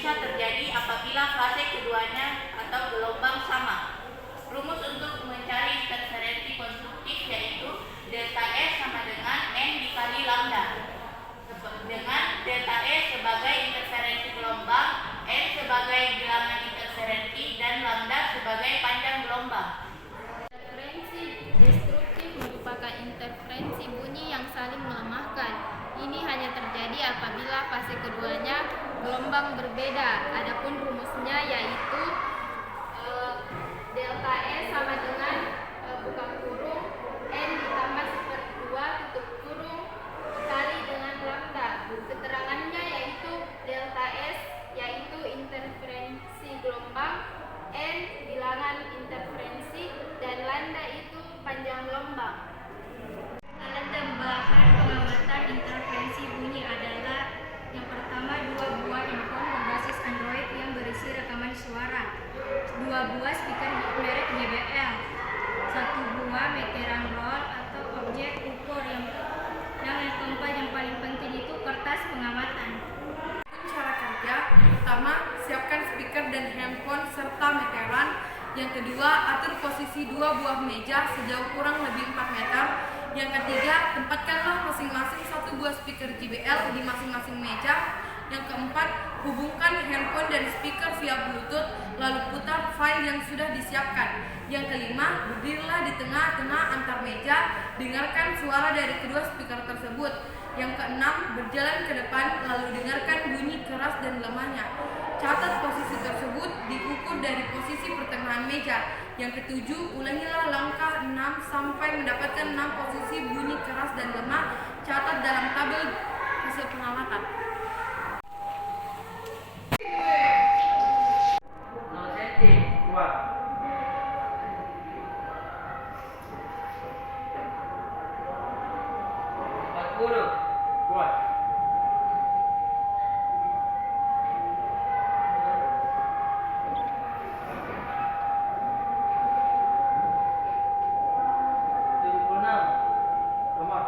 bisa terjadi apabila fase keduanya atau gelombang sama. Rumus untuk mencari interferensi konstruktif yaitu delta S sama dengan N dikali lambda, dengan delta S sebagai interferensi gelombang, N sebagai bilangan interferensi, dan lambda sebagai panjang gelombang. Interferensi destruktif merupakan interferensi bunyi yang saling melemahkan. Ini hanya terjadi apabila fase keduanya gelombang berbeda. Adapun rumusnya yaitu delta S sama dengan buka kurung N ditambah /2 tutup kurung dikali dengan lambda. Keterangannya yaitu delta S yaitu interferensi gelombang, N bilangan interferensi, dan lambda itu panjang gelombang. Alat tambahan pengamatan interferensi bunyi adalah yang pertama 2 buah handphone berbasis Android yang berisi rekaman suara, 2 buah speaker merek JBL, 1 buah meteran roll atau objek ukur, yang keempat yang paling penting itu kertas pengamatan. Cara kerja pertama, siapkan speaker dan handphone serta meteran. Yang kedua, atur posisi 2 buah meja sejauh kurang lebih 4 meter. Yang ketiga, tempatkanlah masing-masing 1 buah speaker JBL di masing-masing meja. Yang keempat, hubungkan handphone dan speaker via Bluetooth, lalu putar file yang sudah disiapkan. Yang kelima, berdirilah di tengah-tengah antar meja, dengarkan suara dari kedua speaker tersebut. Yang keenam, berjalan ke depan, lalu dengarkan bunyi keras dan lemahnya. Catat posisi tersebut diukur dari posisi pertengahan meja. Yang ketujuh, ulangilah langkah 6 sampai mendapatkan 6 posisi bunyi keras dan lemah. Catat dalam tabel hasil pengamatan. Kuat. 40. Kuat. 76. Lemah.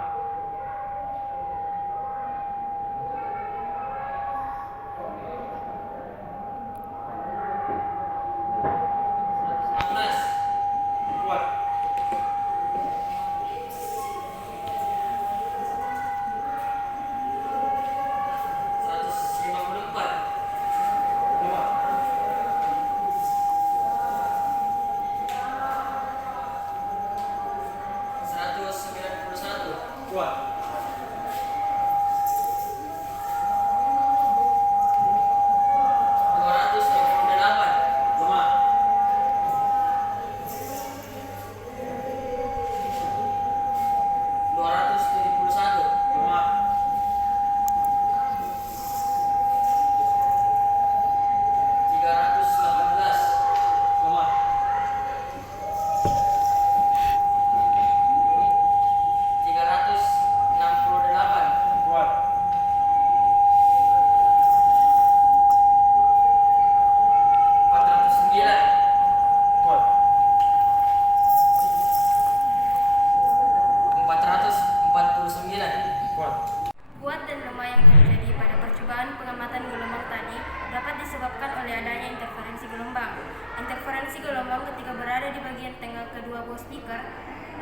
116. Kuat. 154. Lemah. 191. Kuat. 228. Lemah. 271. Lemah. 318. Lemah. 368. Kuat. 409. Kuat. 449. Kuat. Kuat dan lemah yang terjadi pada percobaan pengamatan gelombang tadi dapat disebabkan oleh adanya interferensi gelombang. Interferensi gelombang ketika berada di bagian tengah kedua buah speaker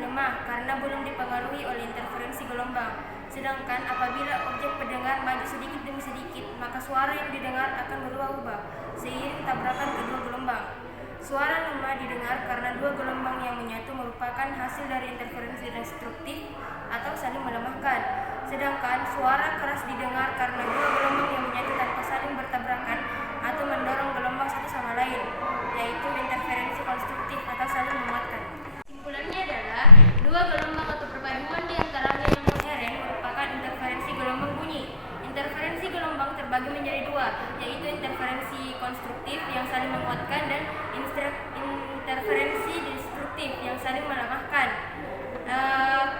lemah karena belum dipengaruhi oleh interferensi gelombang. Sedangkan apabila objek pendengar maju sedikit demi sedikit, maka suara yang didengar akan berubah-ubah seiring tabrakan kedua gelombang. Suara lemah didengar karena dua gelombang yang menyatu merupakan hasil dari interferensi destruktif atau saling melemahkan. Sedangkan suara keras didengar karena dua gelombang yang menyatu tanpa saling bertabrakan atau mendorong gelombang satu sama lain, yaitu interferensi konstruktif atau saling menguatkan. Kesimpulannya adalah dua gelombang atau perpaduan di antaranya yang koheren merupakan interferensi gelombang bunyi. Interferensi gelombang terbagi menjadi dua, yaitu interferensi konstruktif yang saling menguatkan dan interferensi destruktif yang saling melemahkan.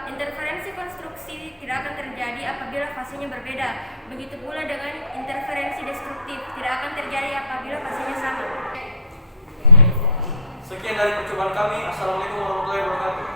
Interferensi konstruksi tidak akan terjadi apabila fasenya berbeda. Begitu pula dengan interferensi destruktif tidak akan terjadi apabila fasenya sama. Sekian dari percobaan kami. Assalamualaikum warahmatullahi wabarakatuh.